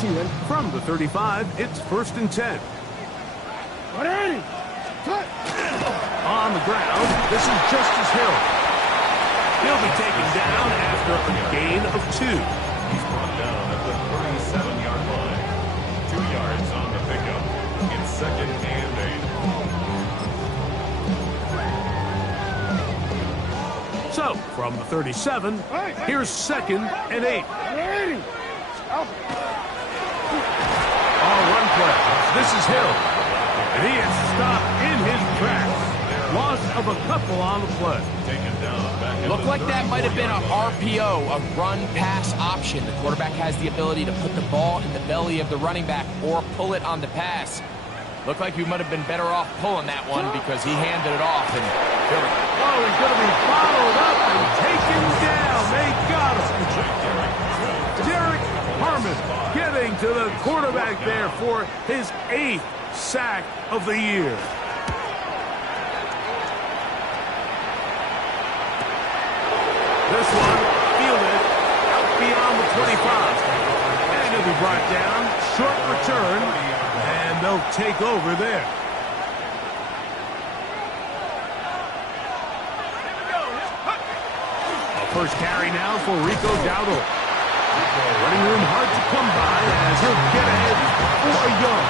From the 35, it's 1st and 10. On the ground, this is Justice Hill. He'll be taken down after a gain of 2. He's brought down at the 37-yard line. 2 yards on the pickup. It's 2nd and 8. So, from the 37, here's 2nd and 8. Run play. This is Hill. And he is stopped in his tracks. Loss of a couple on the play. Looked like that might have been a RPO, a run-pass option. The quarterback has the ability to put the ball in the belly of the running back or pull it on the pass. Looked like he might have been better off pulling that one because he handed it off. And here we go. Oh, he's going to be followed up and taken down. They got him. Derek Harmon getting to the quarterback there for his 8th sack of the year. This one fielded out beyond the 25. And he'll be brought down. Short return. And they'll take over there. A first carry now for Rico Dowdle. Running room hard to come by as he'll get ahead for a yard.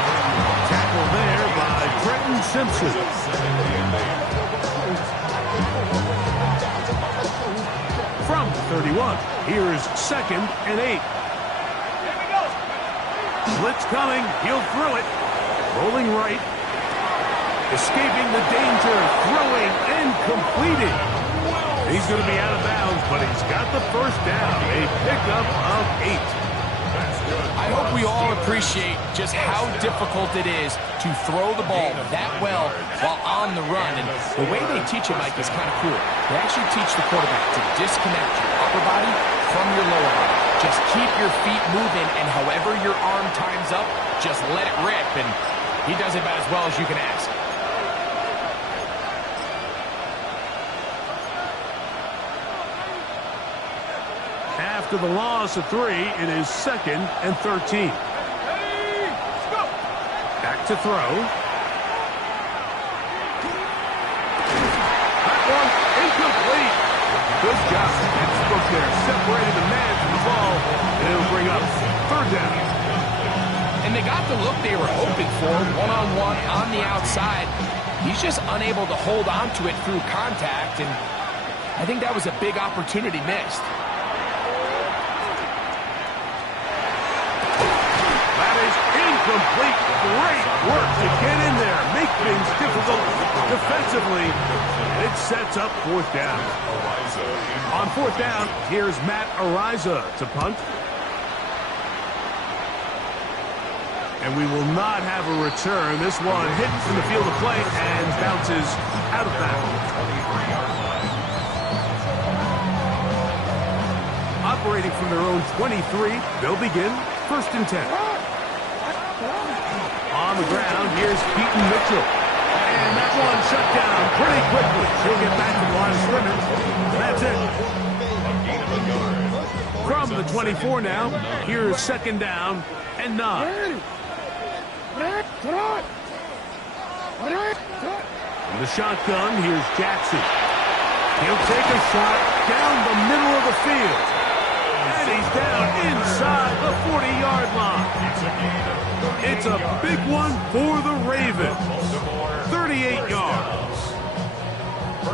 Tackle there by Trenton Simpson. From the 31, here's 2nd and 8. Blitz coming, he'll throw it. Rolling right. Escaping the danger, throwing and completing. He's going to be out of bounds, but he's got the first down. A pickup of 8. I hope we all appreciate just how difficult it is to throw the ball that well while on the run. And the way they teach it, Mike, is kind of cool. They actually teach the quarterback to disconnect your upper body from your lower body. Just keep your feet moving, and however your arm times up, just let it rip. And he does it about as well as you can ask. After the loss of 3, it is 2nd and 13. Back to throw. That one incomplete. Good job. Innsbruck there separated the man from the ball, and it'll bring up 3rd down. And they got the look they were hoping for, one-on-one on the outside. He's just unable to hold on to it through contact, and I think that was a big opportunity missed. Complete. Great work to get in there, make things difficult defensively. It sets up 4th down. On 4th down, here's Matt Ariza to punt. And we will not have a return. This one hits in the field of play and bounces out of bounds. Operating from their own 23, they'll begin 1st and 10. On the ground, here's Keaton Mitchell. And that one shut down pretty quickly. He'll get back to the line of scrimmage. That's it. From the 24 now, here's 2nd down and 9. From the shotgun, here's Jackson. He'll take a shot down the middle of the field. And he's down inside the 40-yard line. It's a big one for the Ravens. 38 yards.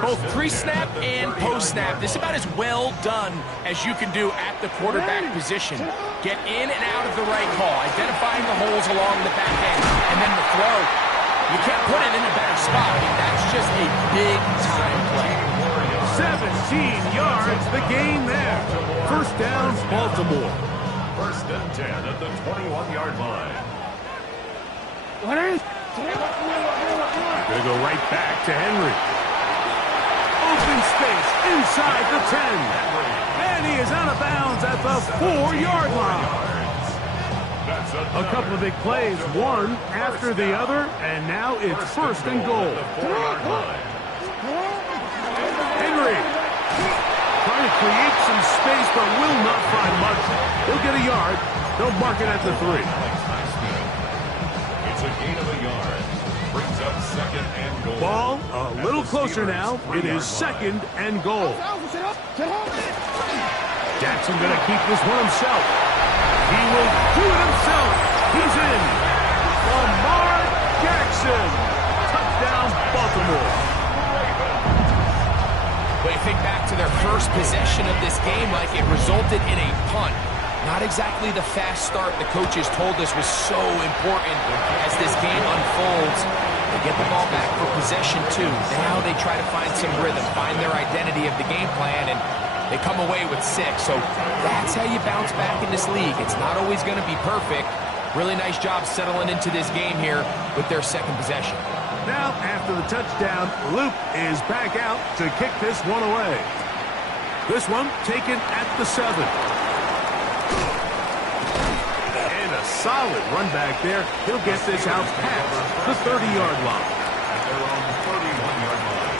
Both pre-snap and post-snap, this is about as well done as you can do at the quarterback position. Get in and out of the right call, identifying the holes along the back end, and then the throw. You can't put it in a better spot. I mean, that's just a big-time play. 17 yards, the gain there. 1st down, Baltimore. 1st and 10 at the 21-yard line. Going to go right back to Henry. Open space inside the 10. And he is out of bounds at the 4-yard line. A couple of big plays, one after the other, and now it's 1st and goal. Henry trying to create some space, but will not find much. He'll get a yard. They'll mark it at the 3. It's a gain of a yard. Brings up second and goal. Ball a little closer now. It is second and goal. Jackson going to keep this one himself. He will do it himself. He's in. Lamar Jackson. Touchdown, Baltimore. When you think back to their first possession of this game, like it resulted in a punt. Not exactly the fast start the coaches told us was so important as this game unfolds. They get the ball back for possession 2. Now they try to find some rhythm, find their identity of the game plan, and they come away with 6. So that's how you bounce back in this league. It's not always going to be perfect. Really nice job settling into this game here with their second possession. Now, after the touchdown, Luke is back out to kick this one away. This one taken at the 7. And a solid run back there. He'll get this out past the 30-yard line. At their own 31-yard line.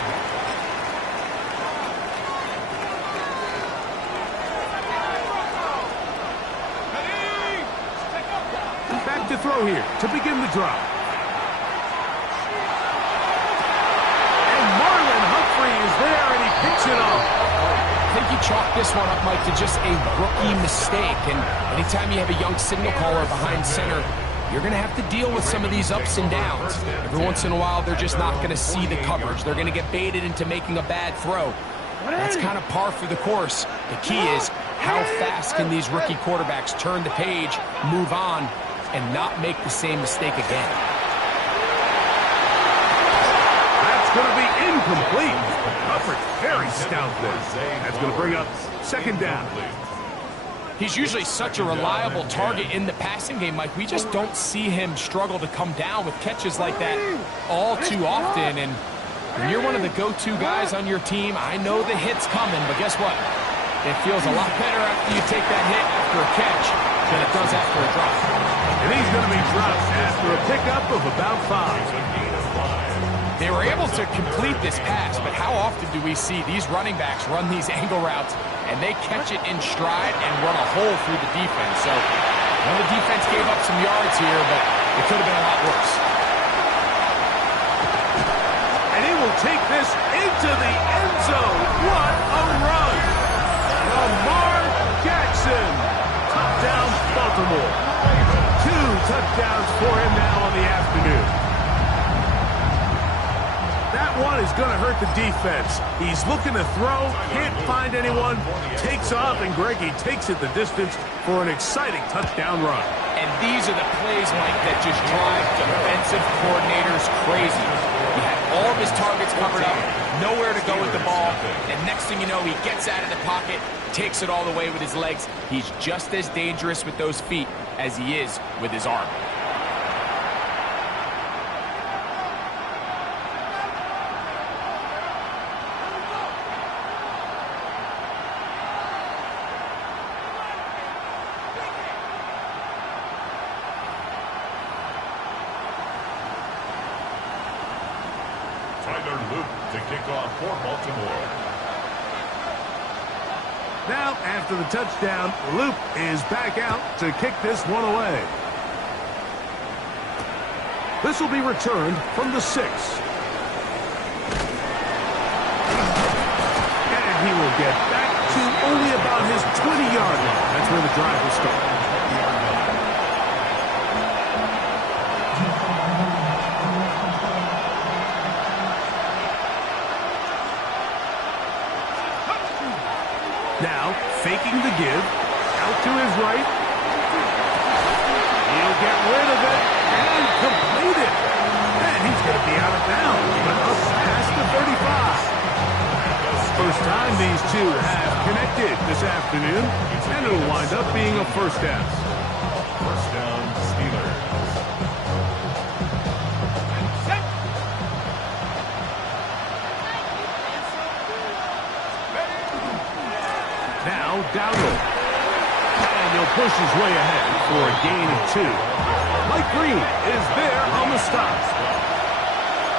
Back to throw here to begin the drive. Is there, and he picks it up. I think you chalk this one up, Mike, to just a rookie mistake. And anytime you have a young signal caller behind center, you're going to have to deal with some of these ups and downs. Every once in a while, they're just not going to see the coverage. They're going to get baited into making a bad throw. That's kind of par for the course. The key is how fast can these rookie quarterbacks turn the page, move on, and not make the same mistake again. Going to be incomplete. Coverage very stout there. That's going to bring up second down. He's usually such a reliable target in the passing game, Mike. We just don't see him struggle to come down with catches like that all too often. And when you're one of the go-to guys on your team, I know the hit's coming, but guess what? It feels a lot better after you take that hit after a catch than it does after a drop. And he's going to be dropped after a pickup of about 5. They were able to complete this pass, but how often do we see these running backs run these angle routes and they catch it in stride and run a hole through the defense? So, the defense gave up some yards here, but it could have been a lot worse. And he will take this into the end zone. What a run! Lamar Jackson. Touchdown, Baltimore. 2 touchdowns for him now on the afternoon. That one is going to hurt the defense. He's looking to throw, can't find anyone, takes off, and Greggy takes it the distance for an exciting touchdown run. And these are the plays, Mike, that just drive defensive coordinators crazy. He had all of his targets covered up, nowhere to go with the ball, and next thing you know, he gets out of the pocket, takes it all the way with his legs. He's just as dangerous with those feet as he is with his arm. To kick off for Baltimore. Now, after the touchdown, Luke is back out to kick this one away. This will be returned from the 6. And he will get back to only about his 20-yard line. That's where the drive will start. Now, faking the give, out to his right. He'll get rid of it and complete it. And he's going to be out of bounds, but up past the 35. First time these two have connected this afternoon, and it'll wind up being a first down. First down, Steelers. Now, Dowdle. And he'll push his way ahead for a gain of 2. Mike Green is there on the stop.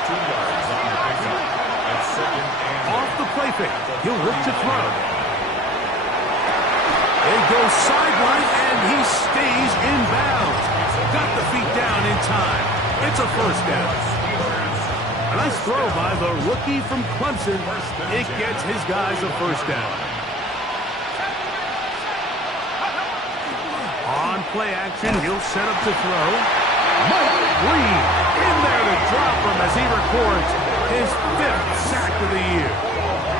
2 yards on the pickup. And second and Off the play fake. He'll look to throw. They go sideline, and he stays in bounds. Got the feet down in time. It's a first down. A nice throw by the rookie from Clemson. It gets his guys a first down. On play action, he'll set up to throw. Mike Green in there to drop him as he records his 5th sack of the year.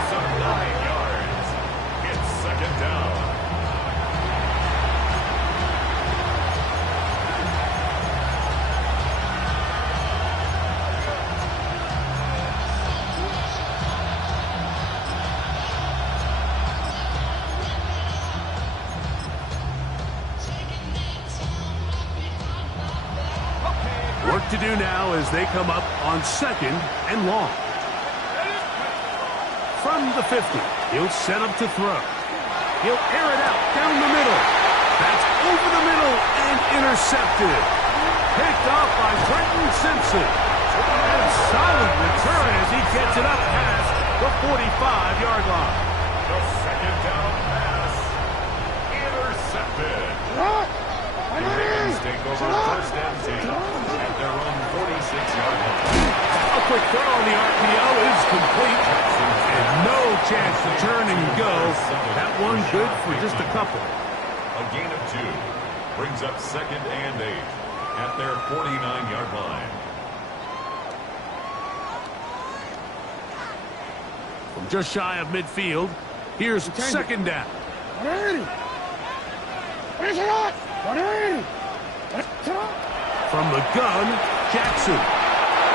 Some 9 yards. It's second down. Work to do now as they come up on 2nd and long. From the 50, he'll set up to throw. He'll air it out down the middle. That's over the middle and intercepted. Picked off by Trenton Simpson. And solid return as he gets it up past the 45-yard line. The second down pass. Intercepted. The Ravens take over first and 10 at their own 46-yard line. A quick throw on the RPO is complete. And no chance to turn and go. That one good for just a couple. A gain of 2 brings up 2nd and 8 at their 49-yard line. From just shy of midfield, here's 2nd down. From the gun, Jackson.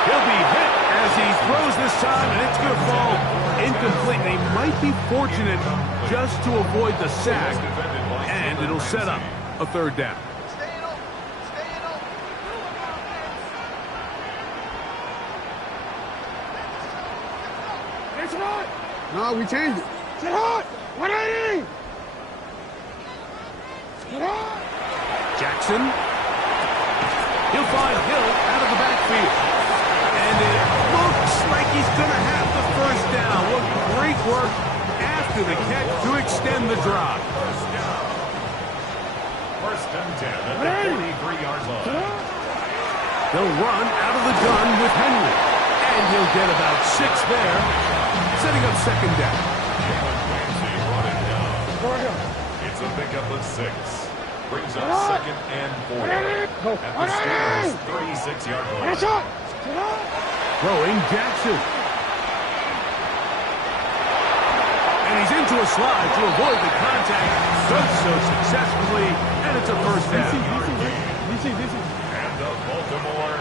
He'll be hit as he throws this time, and it's going to fall incomplete. They might be fortunate just to avoid the sack, and it'll set up a 3rd down. No, we changed it. Sit hot! 180! Sit hot! Jackson. He'll find Hill out of the backfield. And it looks like he's going to have the first down. Look, great work after the catch to extend the drive. First and 10 at the 43-yard line. They'll run out of the gun with Henry. And he'll get about 6 there, setting up 2nd down. It's a pickup of 6. Brings up 2nd and 4 at the Steelers' 36-yard line. Throwing Jackson. And he's into a slide to avoid the contact. Does so successfully, and it's a first down. And the Baltimore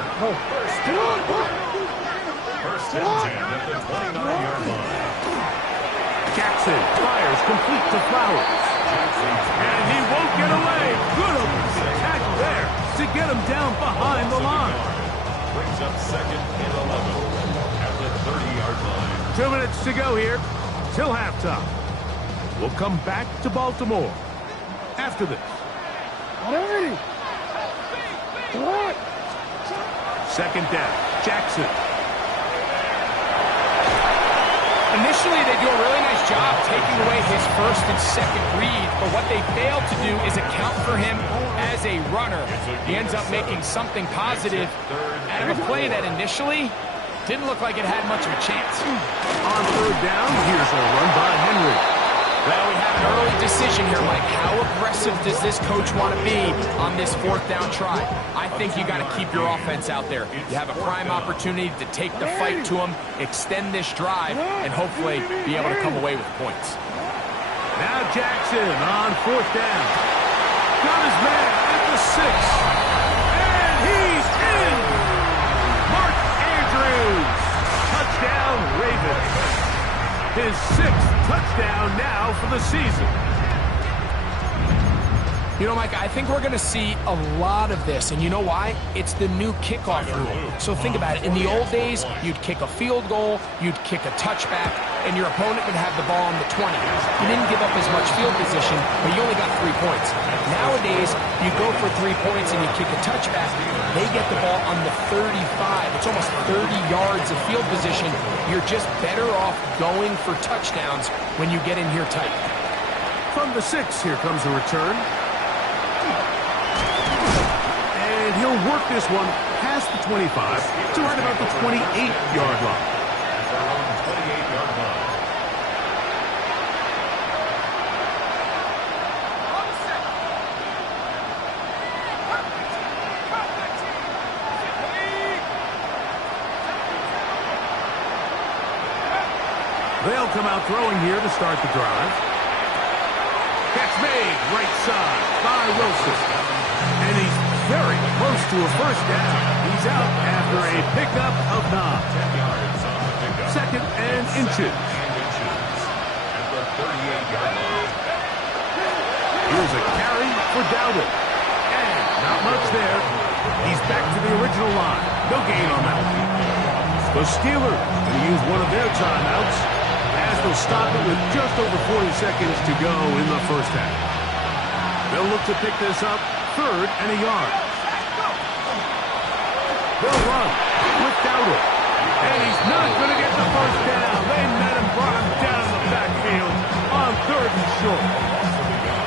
first and 10 at the 29-yard line. Jackson fires complete to Flowers. And he won't get away. Good open tackle there to get him down behind the line. Brings up 2nd and 11 at the 30-yard line. 2 minutes to go here till halftime. We'll come back to Baltimore after this. 2nd down. Jackson. Initially, they do a really nice job taking away his 1st and 2nd read, but what they fail to do is account for him as a runner. He ends up making something positive out of a play that initially didn't look like it had much of a chance. On 3rd down, here's a run by Henry. Well, we have an early decision here, Mike. How aggressive does this coach want to be on this 4th down try? I think you got to keep your offense out there. You have a prime opportunity to take the fight to him, extend this drive, and hopefully be able to come away with points. Now Jackson on 4th down. Got his man at the 6. And he's in! Mark Andrews. Touchdown, Ravens. His 6th touchdown now for the season. You know, Mike, I think we're going to see a lot of this, and you know why? It's the new kickoff rule. So think about it. In the old days, you'd kick a field goal, you'd kick a touchback, and your opponent would have the ball on the 20. You didn't give up as much field position, but you only got 3 points. Nowadays, you go for 3 points and you kick a touchback, they get the ball on the 35. It's almost 30 yards of field position. You're just better off going for touchdowns when you get in here tight. From the 6, here comes a return. And he'll work this one past the 25 to right about the 28-yard line. At their own 28-yard line. They'll come out throwing here to start the drive. Catch made, right side by Wilson. And he's very close to a first down. He's out after a pickup of 9. 10 yards on the pickup. Second and inches. At the 38-yard line. Here's a carry for Dowdle. And not much there. He's back to the original line. No gain on that one. The Steelers will use one of their timeouts as they'll stop it with just over 40 seconds to go in the first half. They'll look to pick this up, 3rd and a yard. They'll run with Dowdle. And he's not going to get the first down. They met him, brought him down in the backfield on 3rd and short.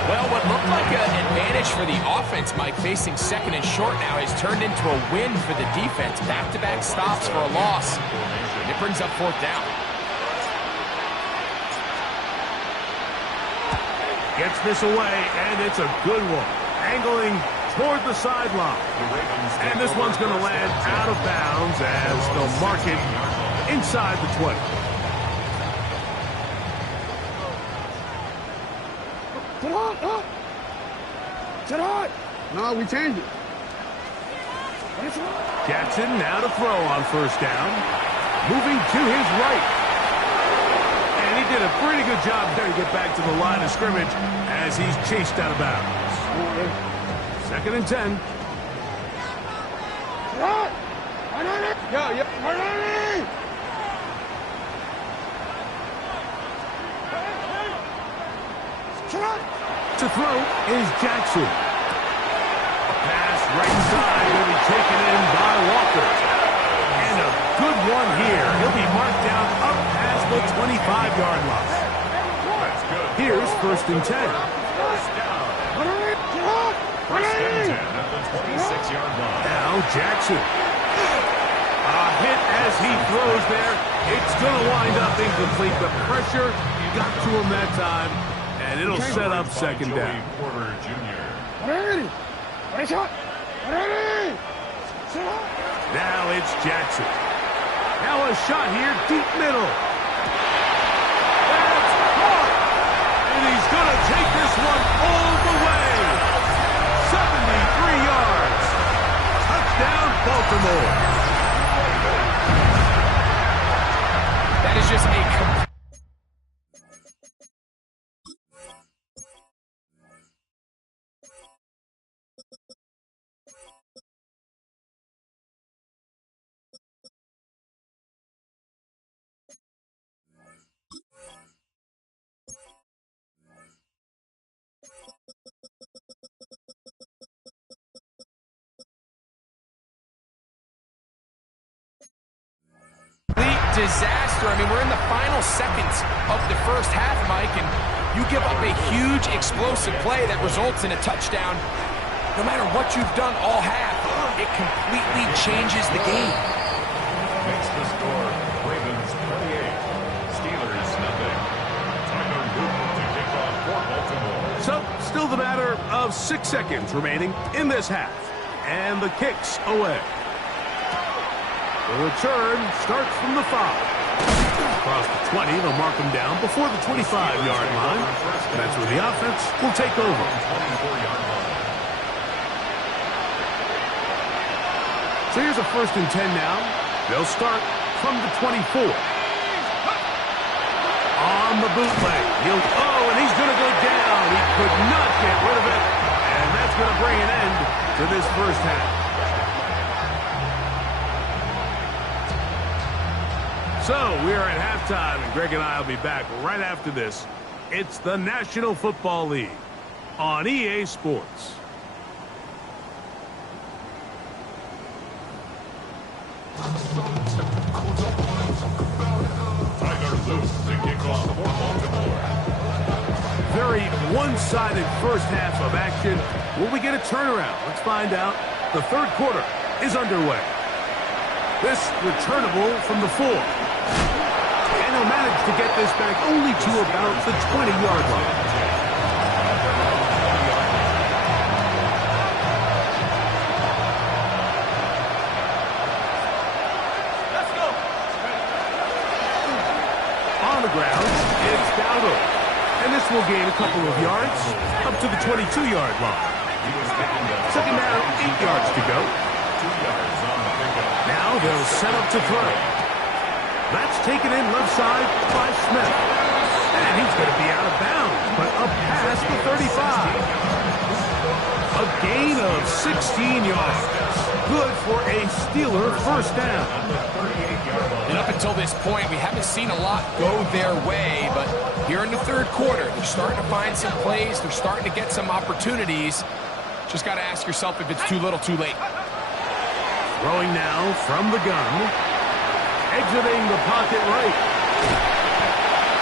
Well, what looked like an advantage for the offense, Mike, facing 2nd and short now, has turned into a win for the defense. Back-to-back stops for a loss. It brings up 4th down. Gets this away, and it's a good one. Angling toward the sideline. And this one's going to land out of bounds as they'll mark it inside the 20. Sit on! No, we changed it. Jackson now to throw on 1st down. Moving to his right. And he did a pretty good job there to get back to the line of scrimmage as he's chased out of bounds. 2nd and 10. To throw is Jackson. Pass right side will be taken in by Walker. And a good one here. He'll be marked down up past the 25-yard line. That's good. Here's 1st and 10. First down. First and 10 at the 26-yard line. Now Jackson. A hit as he throws there. It's going to wind up incomplete. The pressure got to him that time. And it'll set up 2nd down. Porter Jr. Now it's Jackson. Now a shot here, deep middle. That's caught. And he's going to take this one all the way. 73 yards. Touchdown, Baltimore. That is just a complete... disaster. I mean, we're in the final seconds of the first half, Mike, and you give up a huge explosive play that results in a touchdown. No matter what you've done all half, it completely changes the game. Makes the score Ravens 28, Steelers nothing. Tyler Newton to kick off for Baltimore. So, still the matter of 6 seconds remaining in this half. And the kick's away. The return starts from the 5. Across the 20, they'll mark him down before the 25-yard line. That's where the offense will take over. 24-yard line. So here's a 1st and 10 now. They'll start from the 24. On the bootleg. And he's going to go down. He could not get rid of it. And that's going to bring an end to this first half. So, we are at halftime, and Greg and I will be back right after this. It's the National Football League on EA Sports. Tyler Luke to kick off for Baltimore. Very one-sided first half of action. Will we get a turnaround? Let's find out The third quarter is underway. This returnable from the 4. And he'll manage to get this back only to about the 20-yard line. Let's go. On the ground, it's Dowdle. And this will gain a couple of yards up to the 22-yard line. Second down, 8 yards to go. Now they'll set up to throw. That's taken in left side by Smith. And he's going to be out of bounds, but up past the 35. A gain of 16 yards. Good for a Steeler first down. And up until this point, we haven't seen a lot go their way, but here in the third quarter, they're starting to find some plays. They're starting to get some opportunities. Just got to ask yourself if it's too little, too late. Throwing now from the gun. Exiting the pocket right.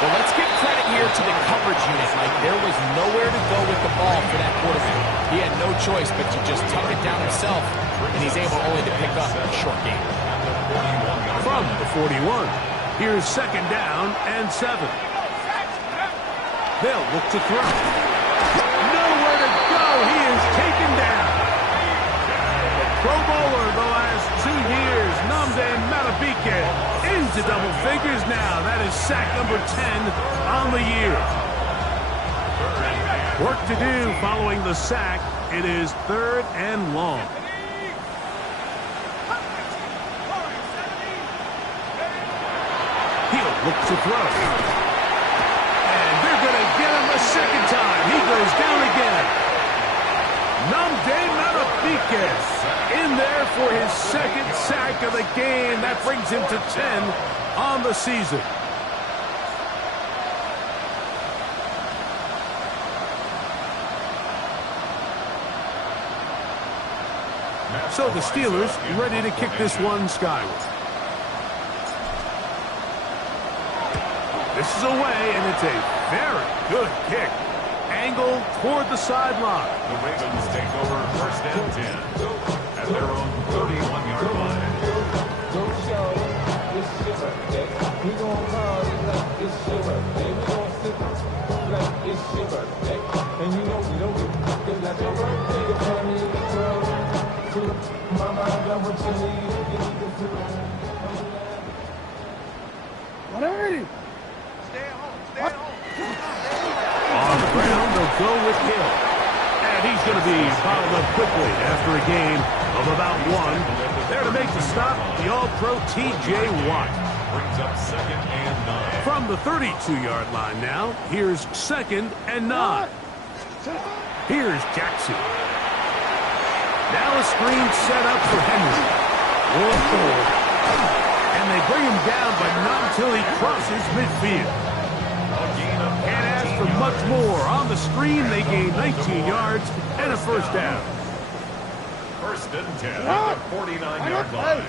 Well, let's give credit here to the coverage unit. Like, there was nowhere to go with the ball for that quarterback. He had no choice but to just tuck it down himself, and he's able only to pick up a short gain. From the 41, here's second down and 7. They'll look to throw. Nowhere to go. He is taken down. Pro Bowler the last 2 years, Nnamdi Madubuike, into double figures now. That is sack number 10 on the year. Work to do following the sack. It is third and long. He'll look to throw. And they're going to get him a second time. He goes down again. Nnamdi Madubuike in there for his second sack of the game. That brings him to 10 on the season. So the Steelers ready to kick this one skyward. This is away, and it's a very good kick. Angle toward the sideline. The Ravens take over first and 10 at their own 31-yard line. On the ground, they'll go with Hill. And he's going to be fouled up quickly after a gain of about 1. There to make the stop, the All-Pro T.J. Watt. Brings up second and 9. From the 32-yard line now, here's second and 9. Here's Jackson. Now a screen set up for Henry. And they bring him down, but not until he crosses midfield. Can't ask for much more. On the screen, they gain 19 yards and a first down. First and 10 at the 49-yard line.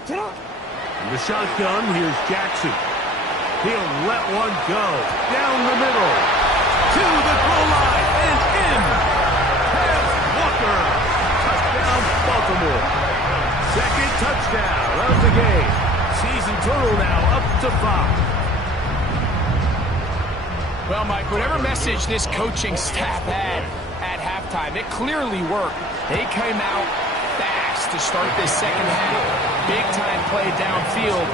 In the shotgun, here's Jackson. He'll let one go. Down the middle. To the goal line and in. Past Walker. Touchdown, Baltimore. Second touchdown of the game. Season total now up to 5. Well, Mike, whatever message this coaching staff had at halftime, it clearly worked. They came out fast to start this second half. Big-time play downfield.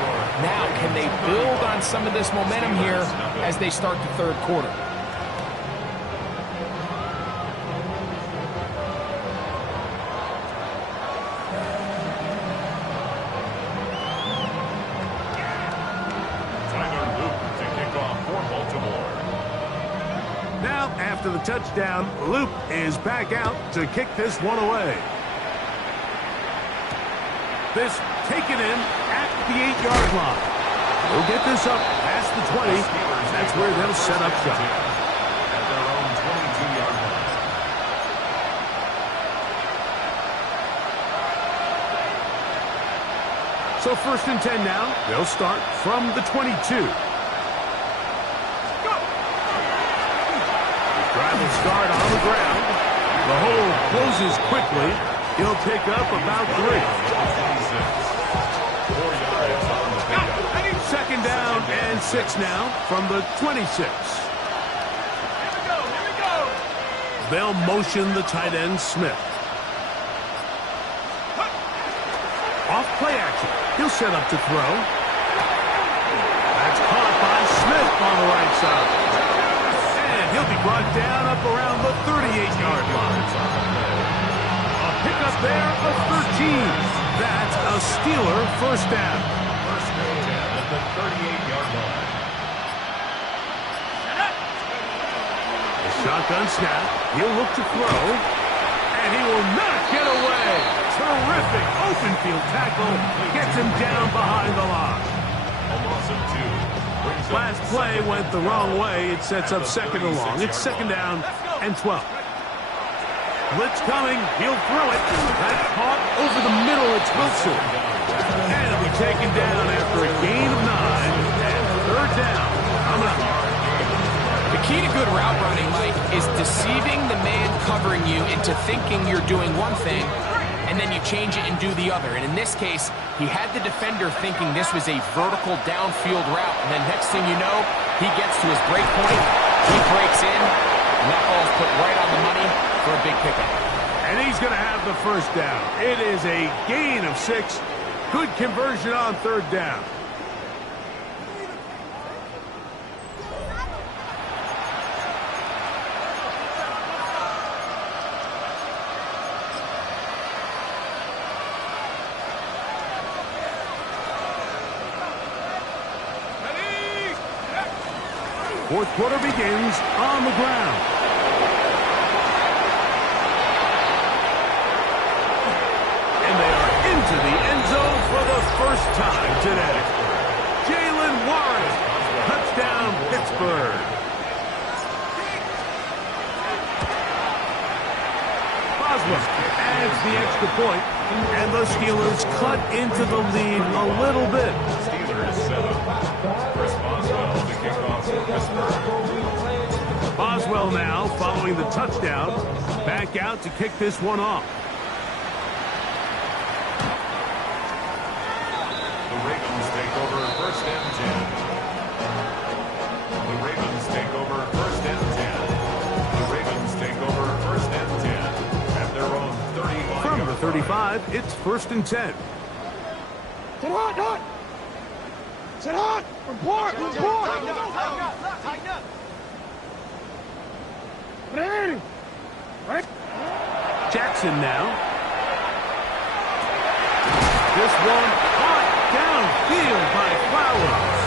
Now, can they build on some of this momentum here as they start the third quarter? After the touchdown, Luke is back out to kick this one away. This taken in at the 8-yard line. We'll get this up past the 20. That's where they'll set up shop. At their own 22-yard line. So first and 10 now. They'll start from the 22. Drive and start on the ground. The hole closes quickly. He'll pick up about 3. 4 yards on the pickup. Second down and 6 now from the 26. They'll motion the tight end, Smith. Off play action. He'll set up to throw. That's caught by Smith on the right side. And he'll be brought down up around the 38-yard line. A pickup there of 13. That's a Steeler first down. First and 10 at the 38-yard line. A shotgun snap. He'll look to throw. And he will not get away. Terrific open field tackle. Gets him down behind the line. A loss of 2. Last play went the wrong way. It sets up second and long. It's second down and 12. Blitz coming. He'll throw it. That's caught over the middle. It's Wilson. And it'll be taken down after a gain of 9. And third down. Coming up. The key to good route running, Mike, is deceiving the man covering you into thinking you're doing one thing, and then you change it and do the other. And in this case, he had the defender thinking this was a vertical downfield route. And then next thing you know, he gets to his break point, he breaks in, and that ball's put right on the money for a big pickup. And he's going to have the first down. It is a gain of 6. Good conversion on third down. Fourth quarter begins on the ground. And they are into the end zone for the first time today. Jalen Warren, touchdown Pittsburgh. Boswell adds the extra point, and the Steelers cut into the lead a little bit. Steelers set up. Chris Boswell to kick off for Pittsburgh. Boswell now, following the touchdown, back out to kick this one off. The Ravens take over first and 10. The Ravens take over first and 10. The Ravens take over first and 10 at their own 35. From the 35, it's first and 10. Sit hot! Sit hot! Report! Ready! Right. Jackson now. This one hot downfield by Flowers.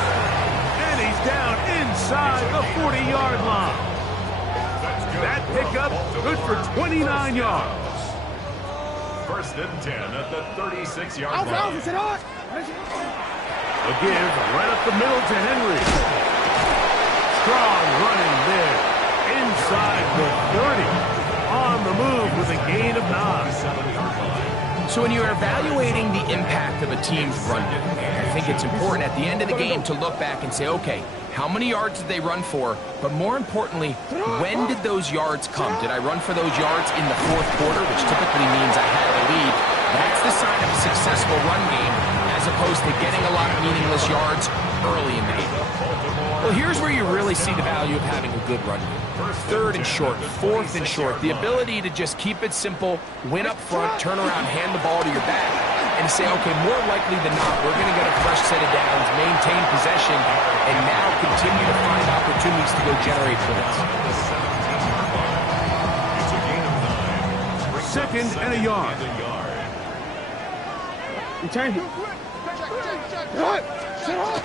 And he's down inside the 40-yard line. That pickup good for 29 yards. First and 10 at the 36-yard line. Alfalfa, sit hot! A give right up the middle to Henry. Strong running there. Inside the 30. On the move with a gain of 9. So when you're evaluating the impact of a team's run game, I think it's important at the end of the game to look back and say, okay, how many yards did they run for? But more importantly, when did those yards come? Did I run for those yards in the fourth quarter, which typically means I had the lead? That's the sign of a successful run game, as opposed to getting a lot of meaningless yards early in the game. Well, here's where you really see the value of having a good run game. Third and short, fourth and short. The ability to just keep it simple, win up front, turn around, hand the ball to your back, and say, okay, more likely than not, we're going to get a fresh set of downs, maintain possession, and now continue to find opportunities to go generate points. It's a gain of 9. Second and a yard. You change it. Sit hot!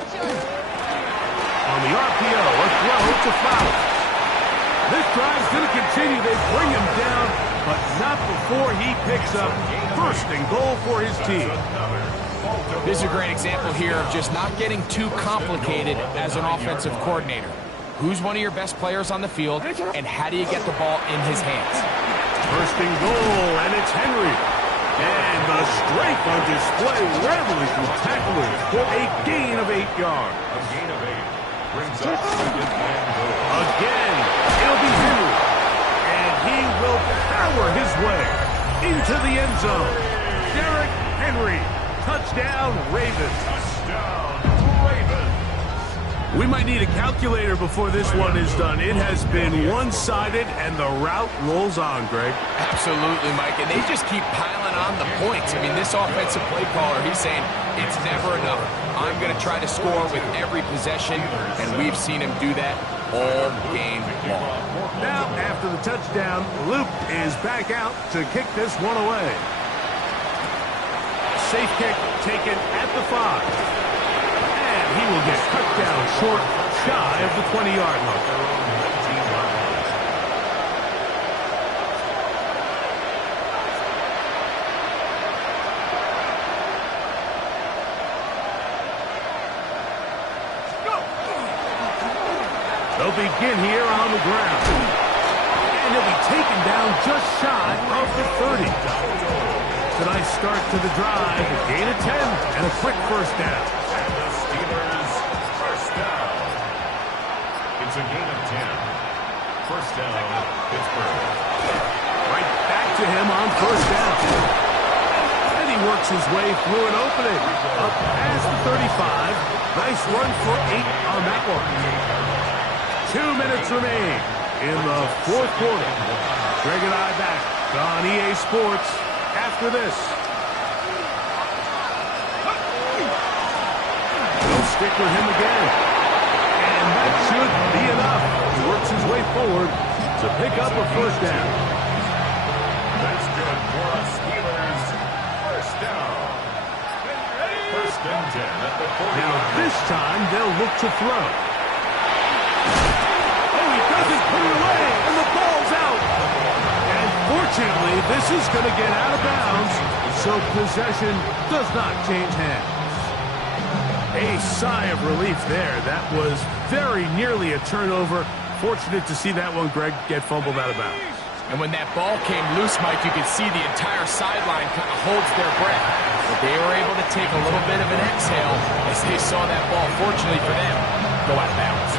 On the RPO, a throw to Flowers. This drive's going to continue. They bring him down, but not before he picks up first and goal for his team. This is a great example here of just not getting too complicated as an offensive coordinator. Who's one of your best players on the field, and how do you get the ball in his hands? First and goal, and it's Henry. And the strength on display rarely from tacklers for a gain of 8 yards. A gain of 8 brings up second and goal. Again, it'll be Henry. And he will power into the end zone. Derrick Henry. Touchdown, Ravens. Touchdown, Ravens. We might need a calculator before this one is done. It has been one-sided, and the route rolls on, Greg. Absolutely, Mike, and they just keep piling on the points. I mean, this offensive play caller, he's saying it's never enough. I'm going to try to score with every possession, and we've seen him do that all game long. Now, after the touchdown, Luke is back out to kick this one away. Safe kick taken at the 5. He will get cut down short, shy of the 20-yard line. They'll begin here on the ground. And he'll be taken down just shy of the 30. It's a nice start to the drive, a gain of 10, and a quick first down. It's a gain of 10. First down, Pittsburgh. Right back to him on first down. And he works his way through an opening. Up past the 35. Nice run for 8 on that one. 2 minutes remain in the fourth quarter. Greg and I back on EA Sports after this. They'll stick with him again. And that should be enough. He works his way forward to pick up a first down. That's good for us Steelers. First down. First and 10 at the 40. Now this time they'll look to throw. Oh, he doesn't put it away, and the ball's out. And fortunately, this is going to get out of bounds, so possession does not change hands. A sigh of relief there. That was very nearly a turnover. Fortunate to see that one, Greg, get fumbled out of bounds. And when that ball came loose, Mike, you could see the entire sideline kind of holds their breath. But they were able to take a little bit of an exhale as they saw that ball, fortunately for them, go out of bounds.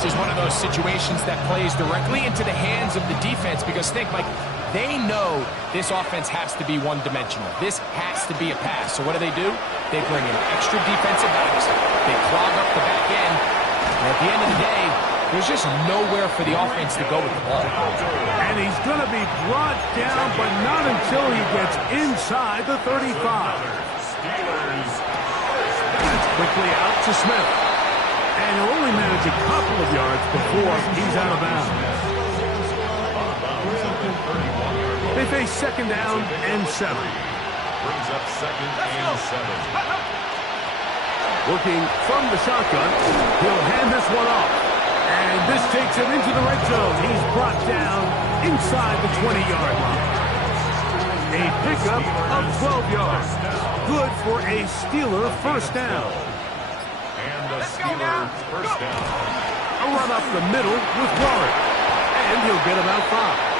This is one of those situations that plays directly into the hands of the defense because think, Mike, they know this offense has to be one-dimensional. This has to be a pass. So what do? They bring in extra defensive backs. They clog up the back end. And at the end of the day, there's just nowhere for the offense to go with the ball. And he's going to be brought down, but not until he gets inside the 35. That's quickly out to Smith. And he'll only manage a couple of yards before he's out of bounds. They face second down and 7. Brings up second and 7. Working from the shotgun, he'll hand this one off. And this takes him into the red zone. He's brought down inside the 20-yard line. A pickup of 12 yards. Good for a Steeler first down. And a Steeler first down. A run up the middle with Warren. And he'll get about 5.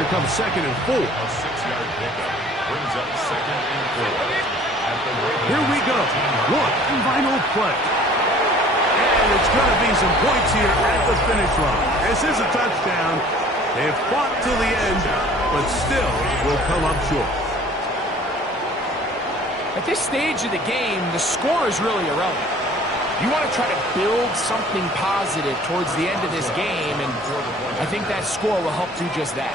Here comes second and 4. A 6-yard pickup brings up second and 4. Here we go. One final play. And it's going to be some points here at the finish line. This is a touchdown. They've fought till the end, but still will come up short. At this stage of the game, the score is really irrelevant. You want to try to build something positive towards the end of this game, and I think that score will help do just that.